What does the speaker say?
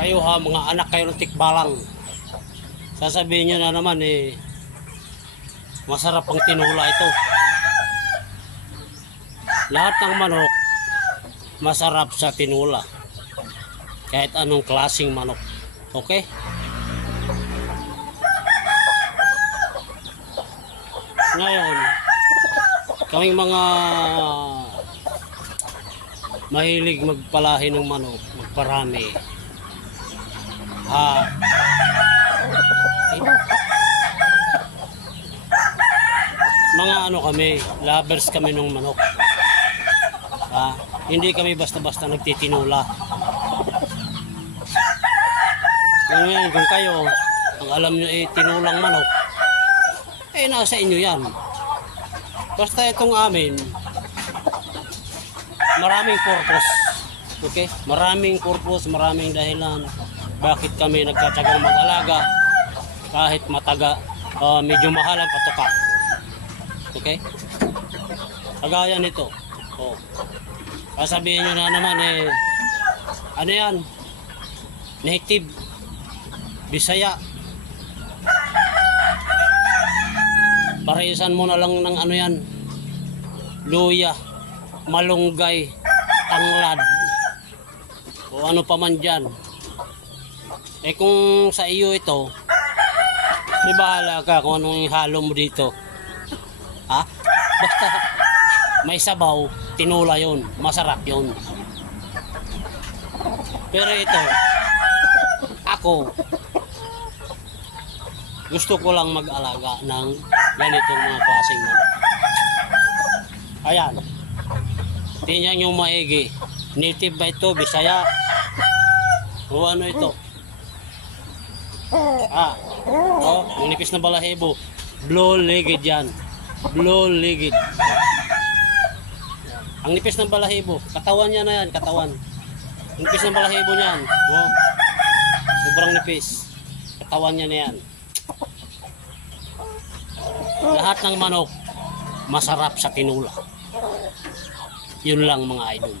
Kayo ha, mga anak kayo ng tikbalang. Sasabihin nyo na naman masarap ang tinula ito. Lahat ng manok masarap sa tinula. Kahit anong klaseng manok. Okay? Ngayon, kaming mga mahilig magpalahi ng manok, magparami. Mga ano kami, lovers kami ng manok. Hindi kami basta-basta nagtitinula. Ngayon, kung kayo, ang alam nyo tinulang manok, nasa inyo yan. Basta itong amin, maraming purpose. Okay? Maraming purpose, maraming dahilan bakit kami nagtatsagang mag-alaga kahit mataga, medyo mahal ang patuka. Okay? Kagaya nito. Sasabihin nyo na naman ano yan? Native Bisaya. Paresan mo na lang ng ano yan, luya, malunggay, tanglad, o ano pa man dyan. Kung sa iyo ito, di bahala ka kung anong halo mo dito. Basta may sabaw, tinula yun, masarap yun. Pero ito, ako, gusto ko lang mag-alaga ng ganitong mga klaseng manok. Ayan. Tingnan yung maigi. Native ba ito? Bisaya? O ano ito? Yung nipis na balahibo. Blue-legged yan. Blue-legged. Ang nipis ng balahibo. Katawan niya na yan. Katawan. Ang nipis ng balahibo niyan. Sobrang nipis. Katawan niya na yan. Lahat ng manok masarap sa tinula. Yun lang mga idol.